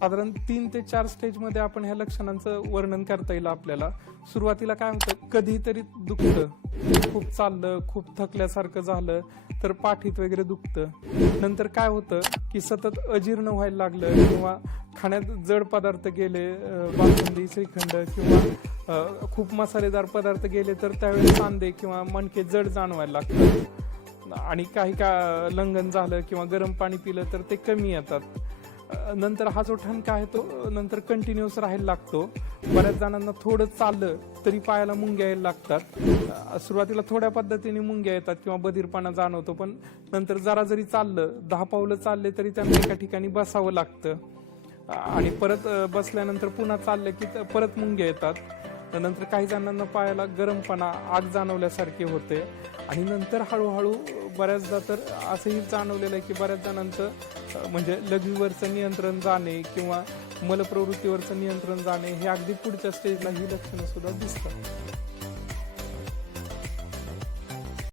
साधारण तीन ते चार स्टेजमध्ये आपण ह्या लक्षणांचं वर्णन करता येईल आपल्याला. सुरुवातीला काय होतं कधीतरी दुखतं. खूप चाललं खूप थकल्यासारखं झालं तर पाठीत वगैरे दुखतं. नंतर काय होतं की सतत अजीर्ण व्हायला लागलं किंवा खाण्यात जड पदार्थ गेले बासुंदी श्रीखंड किंवा खूप मसालेदार पदार्थ गेले तर त्यावेळेस सांदे किंवा मणके जड जाणवायला लागतात. आणि काही का लंघन झालं किंवा गरम पाणी पिलं तर ते कमी येतात. नंतर हा जो ठणका आहे तो नंतर कंटिन्युअस राहायला लागतो. बऱ्याच जणांना थोडं चाललं तरी पायाला मुंग्या यायला लागतात. सुरुवातीला थोड्या पद्धतीने मुंग्या येतात किंवा बधीरपणा जाणवतो पण नंतर जरा जरी चाललं दहा पावलं चालले तरी त्यांना एका ठिकाणी बसावं लागतं. आणि परत बसल्यानंतर पुन्हा चाललं की परत मुंग्या येतात. नंतर काही जणांना पायाला गरमपणा आग जाणवल्यासारखे होते. आणि नंतर हळूहळू बऱ्याचदा तर असंही जाणवलेलं आहे की बऱ्याच जणांचं म्हणजे लघवीवरचं नियंत्रण जाणे किंवा मलप्रवृत्तीवरचं नियंत्रण जाणे हे अगदी पुढच्या स्टेजला ही लक्षणं सुद्धा दिसतात.